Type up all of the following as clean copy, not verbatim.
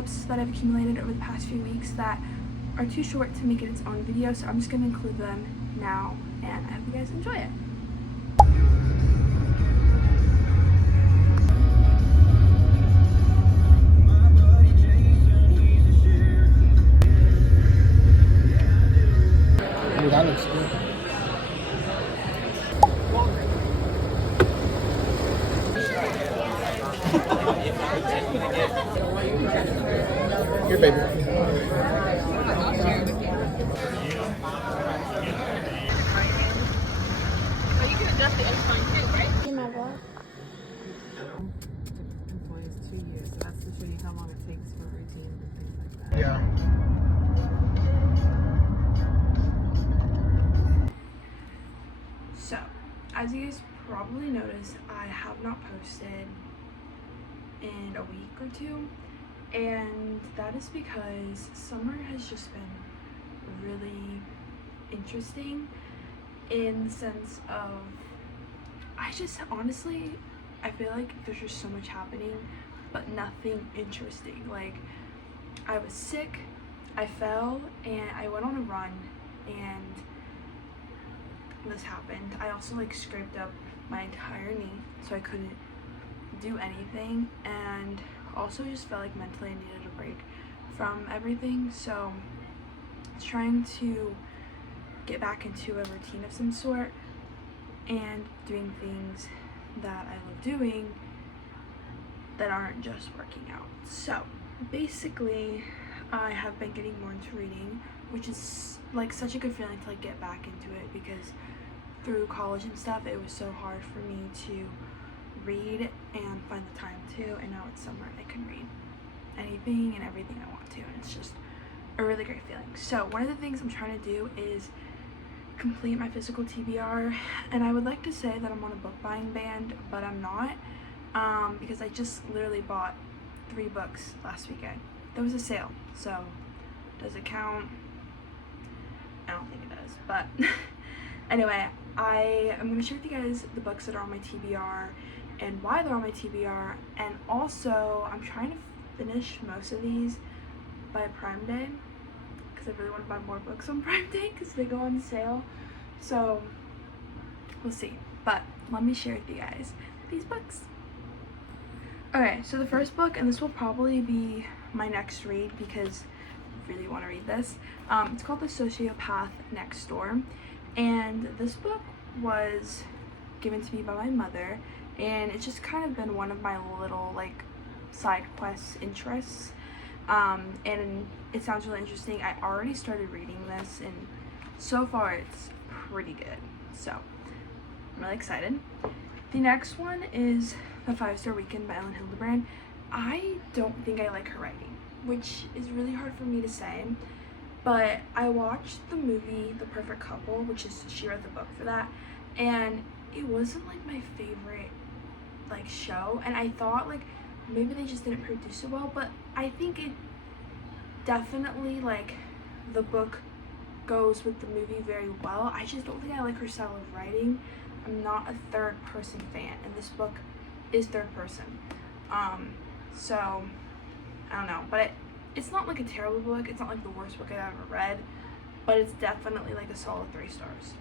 clips that I've accumulated over the past few weeks that are too short to make it its own video, so I'm just going to include them now, and I hope you guys enjoy it. Ooh, that looks good. Here, baby. But you can adjust the edit line too, right? In my vlog. Employees 2 years, so that's to show you how long it takes for routines and things like that. Yeah. So, as you guys probably noticed, I have not posted in a week or two, and that is because summer has just been really interesting in the sense of, I feel like there's just so much happening but nothing interesting. Like, I was sick, I fell, and I went on a run, and this happened. I also like scraped up my entire knee, so I couldn't do anything, and also just felt like mentally I needed a break from everything. So trying to get back into a routine of some sort and doing things that I love doing that aren't just working out. So basically I have been getting more into reading, which is like such a good feeling to like get back into it, because through college and stuff it was so hard for me to read and find the time to, and now it's summer and I can read anything and everything I want to, and it's just a really great feeling. So one of the things I'm trying to do is complete my physical TBR, and I would like to say that I'm on a book buying ban, but I'm not, because I just literally bought 3 books last weekend. There was a sale, so does it count? I don't think it does, but anyway, I am going to share with you guys the books that are on my TBR and why they're on my TBR, and also I'm trying to finish most of these by Prime Day, because I really want to buy more books on Prime Day because they go on sale. So we'll see, but let me share with you guys these books. Okay, so the first book, and this will probably be my next read because I really want to read this, it's called The Sociopath Next Door, and this book was given to me by my mother, and it's just kind of been one of my little like side quest interests, and it sounds really interesting. I already started reading this, and so far it's pretty good, so I'm really excited. The next one is The 5-Star Weekend by Ellen Hildebrand. I don't think I like her writing, which is really hard for me to say, but I watched the movie The Perfect Couple, which is, she wrote the book for that, and it wasn't like my favorite like show, and I thought like maybe they just didn't produce it well, but I think it definitely, like, the book goes with the movie very well. I just don't think I like her style of writing. I'm not a third person fan, and this book is third person, so I don't know, but it's not like a terrible book. It's not like the worst book I've ever read, but it's definitely like a solid 3 stars.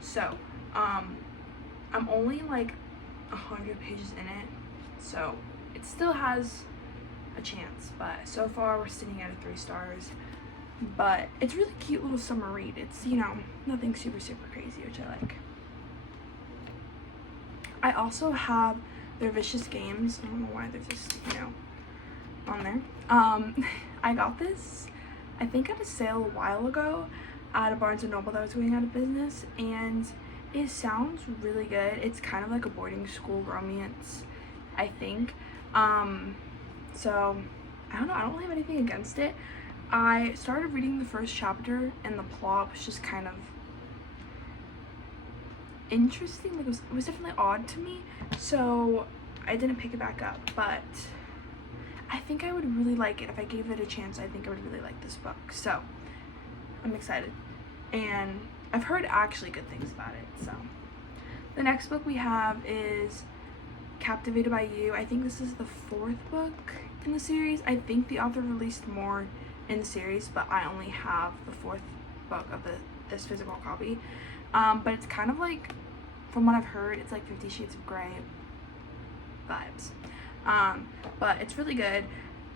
So I'm only like 100 pages in it, so it still has a chance, but so far we're sitting at a 3 stars. But it's really cute little summer read. It's, you know, nothing super crazy, which I like. I also have their Vicious Games. I don't know why they're just, you know, on there. I got this, I think, at a sale a while ago at a Barnes & Noble that was going out of business, and it sounds really good. It's kind of like a boarding school romance, I think. So I don't know, I don't really have anything against it. I started reading the first chapter, and the plot was just kind of interesting. Like, it was definitely odd to me, so I didn't pick it back up, but I think I would really like it. If I gave it a chance, I think I would really like this book, so I'm excited, and I've heard actually good things about it. So the next book we have is Captivated by You. I think this is the 4th book in the series. I think the author released more in the series, but I only have the 4th book of this physical copy. But it's kind of like, from what I've heard, it's like 50 Shades of Grey vibes. But it's really good,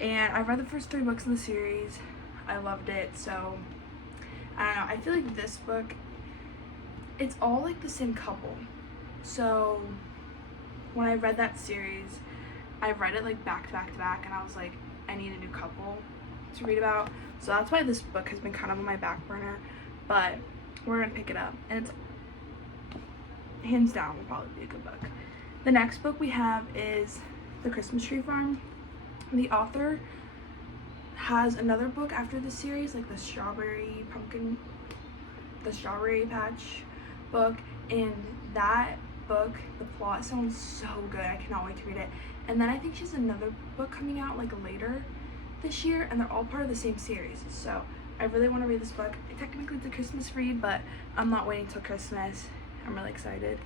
and I read the first 3 books in the series. I loved it. So I don't know, I feel like this book, it's all like the same couple. So when I read that series, I read it like back to back to back, and I was like, I need a new couple to read about. So that's why this book has been kind of on my back burner, but we're gonna pick it up, and it's hands down will probably be a good book. The next book we have is The Christmas Tree Farm. The author has another book after the series, like the Strawberry Patch book, and that book, the plot sounds so good. I cannot wait to read it. And then I think she has another book coming out like later this year, and they're all part of the same series. So I really want to read this book. Technically it's a Christmas read, but I'm not waiting till Christmas. I'm really excited.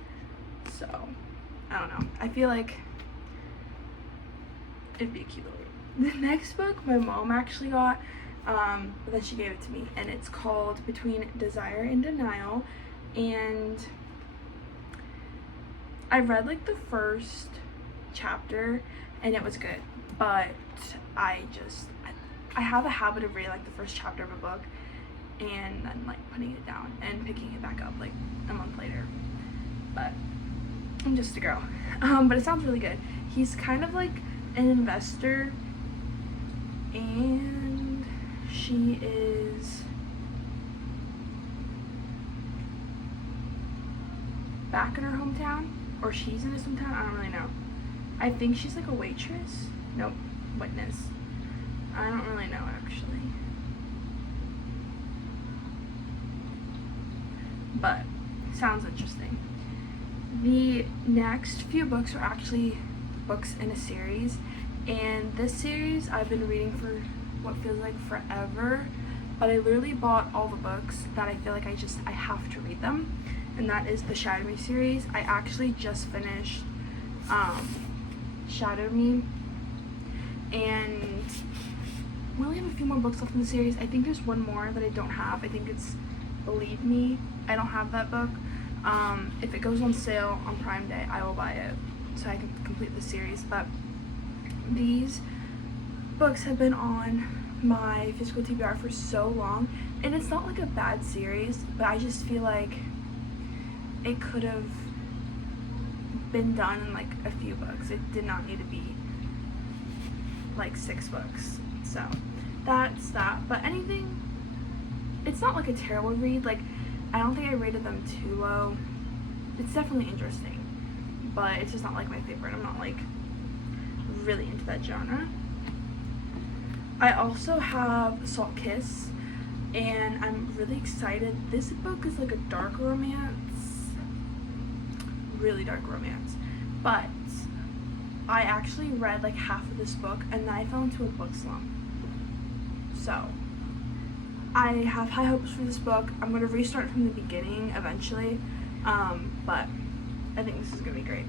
So I don't know, I feel like it'd be a cute little read. The next book my mom actually got, but then she gave it to me, and it's called Between Desire and Denial. And I read like the first chapter and it was good, but I have a habit of reading like the first chapter of a book and then like putting it down and picking it back up like a month later. But I'm just a girl. But it sounds really good. He's kind of like an investor, and she is back in her hometown, or she's in his hometown, I don't really know. I think she's like a waitress. Nope, witness. I don't really know actually. But sounds interesting. The next few books are actually books in a series, and this series I've been reading for what feels like forever, but I literally bought all the books that I feel like I have to read them, and that is the Shadow Me series. I actually just finished Shadow Me, and we only have a few more books left in the series. I think there's one more that I don't have. I think it's Believe Me. I don't have that book. If it goes on sale on Prime Day, I will buy it so I can complete the series. But these books have been on my physical TBR for so long, and it's not like a bad series, but I just feel like it could have been done in like a few books. It did not need to be like 6 books. So that's that. But anything, it's not like a terrible read. Like, I don't think I rated them too low. It's definitely interesting, but it's just not like my favorite. I'm not like really into that genre. I also have Salt Kiss, and I'm really excited. This book is like a dark romance, really dark romance, but I actually read like half of this book and then I fell into a book slump. So I have high hopes for this book. I'm going to restart from the beginning eventually, but I think this is going to be great.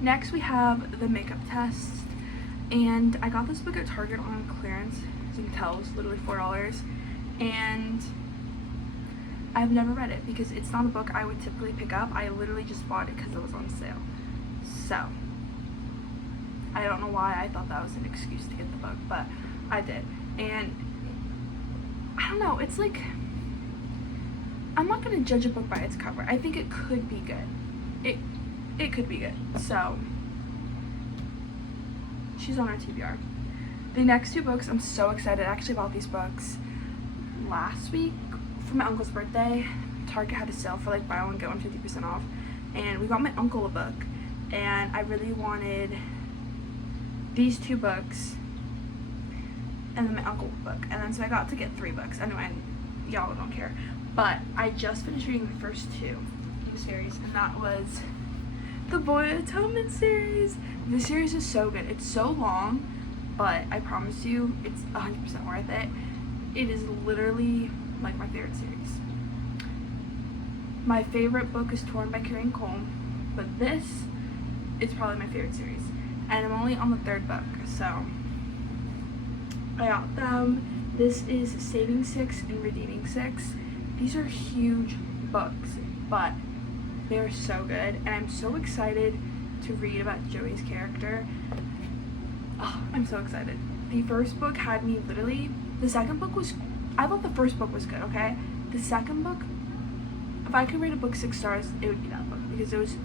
Next we have The Makeup Test, and I got this book at Target on clearance. As you can tell, it's literally $4, and I've never read it because it's not a book I would typically pick up. I literally just bought it because it was on sale. So I don't know why I thought that was an excuse to get the book, but I did. And I don't know, it's like, I'm not going to judge a book by its cover. I think it could be good. It could be good. So she's on our TBR. The next 2 books, I'm so excited. I actually bought these books last week for my uncle's birthday. Target had a sale for like buy one get one 50% off, and we got my uncle a book, and I really wanted these 2 books and then my uncle book, and then so I got to get 3 books. Anyway, y'all don't care, but I just finished reading the first 2 in the series, and that was the Boy Atonement series. The series is so good. It's so long, but I promise you it's 100% worth it. It is literally like my favorite series. My favorite book is Torn by Karen Cole, but this it's probably my favorite series. And I'm only on the 3rd book, so I got them. This is Saving 6 and Redeeming 6. These are huge books, but they're so good, and I'm so excited to read about Joey's character. Oh, I'm so excited. The first book had me literally, the second book was, I thought the first book was good, okay? The second book, if I could rate a book 6 stars, it would be that book, because it was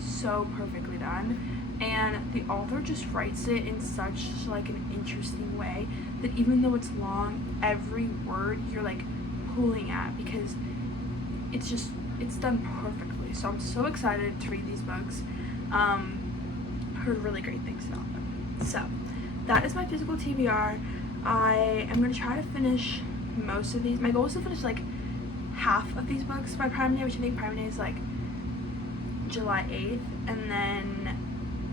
so perfectly done. And the author just writes it in such like an interesting way that even though it's long, every word you're like pulling at, because it's done perfectly. So I'm so excited to read these books. Heard really great things about them. So that is my physical TBR. I am going to try to finish most of these. My goal is to finish like half of these books by Prime Day, which I think Prime Day is like July 8th, and then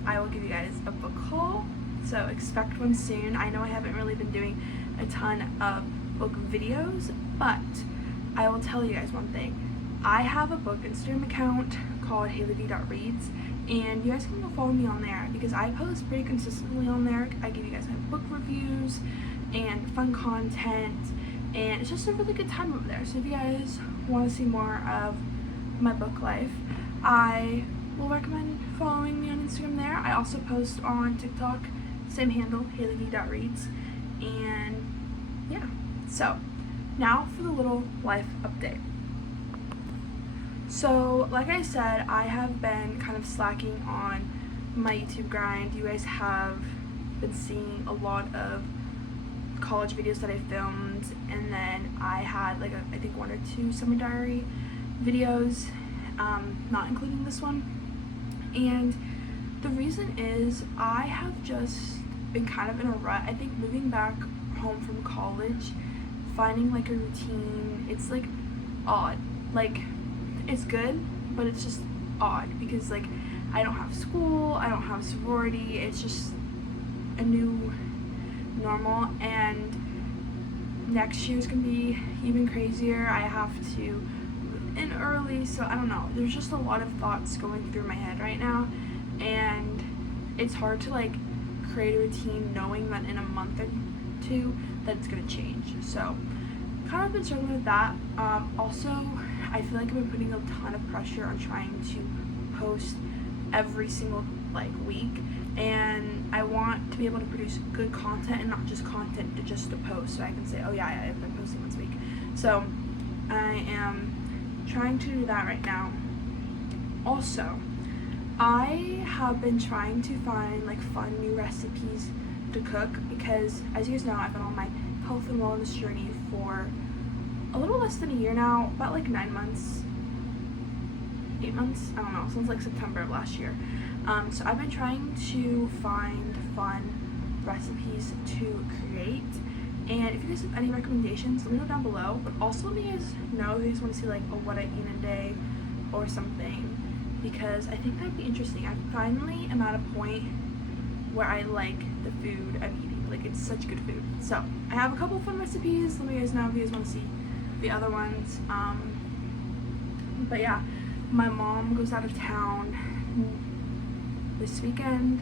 I will give you guys a book haul, so expect one soon. I know I haven't really been doing a ton of book videos, but I will tell you guys one thing. I have a book Instagram account called haileyv.business, and you guys can go follow me on there because I post pretty consistently on there. I give you guys my book reviews and fun content, and it's just a really good time over there. So if you guys want to see more of my book life, I will recommend following me on Instagram there. I also post on TikTok, same handle, haileyv.reads. And yeah, so now for the little life update. So like I said, I have been kind of slacking on my YouTube grind. You guys have been seeing a lot of college videos that I filmed, and then I had like I think 1 or 2 summer diary videos, not including this one. And the reason is I have just been kind of in a rut. I think moving back home from college, finding like a routine, it's like odd. Like it's good, but it's just odd because like I don't have school, I don't have sorority, it's just a new normal, and next year's gonna be even crazier. I have to in early, so I don't know, there's just a lot of thoughts going through my head right now, and it's hard to like create a routine knowing that in a month or 2 that it's gonna change. So kind of been struggling with that. Also, I feel like I've been putting a ton of pressure on trying to post every single like week, and I want to be able to produce good content and not just content to post, so I can say, oh yeah, I've been posting once a week. So I am trying to do that right now. Also, I have been trying to find like fun new recipes to cook because, as you guys know, I've been on my health and wellness journey for a little less than a year now, about like 9 months, 8 months, I don't know, since like September of last year. So I've been trying to find fun recipes to create, and if you guys have any recommendations, let me know down below. But also let me guys know if you guys want to see like a what I eat in a day or something, because I think that'd be interesting. I finally am at a point where I like the food I'm eating. Like, it's such good food. So I have a couple fun recipes. Let me guys know if you guys want to see the other ones. But yeah, my mom goes out of town this weekend,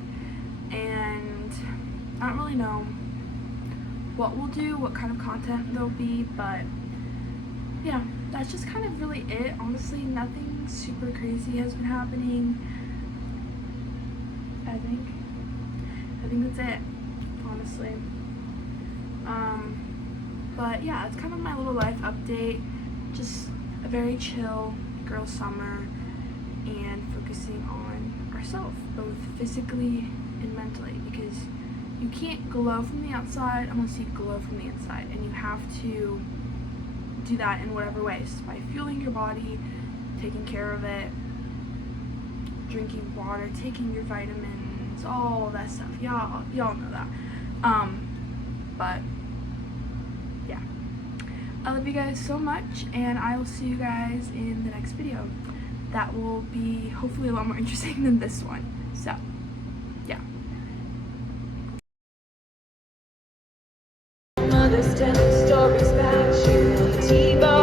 and I don't really know what we'll do, what kind of content there'll be, but yeah, that's just kind of really it. Honestly, nothing super crazy has been happening. I think that's it, honestly. But yeah, it's kind of my little life update. Just a very chill girl summer, and focusing on ourselves, both physically and mentally, because you can't glow from the outside unless you glow from the inside, and you have to do that in whatever ways, by fueling your body, taking care of it, drinking water, taking your vitamins, all that stuff. Y'all know that. But yeah, I love you guys so much, and I will see you guys in the next video. That will be hopefully a lot more interesting than this one. So yeah. Mother's telling stories about you on the T-bar.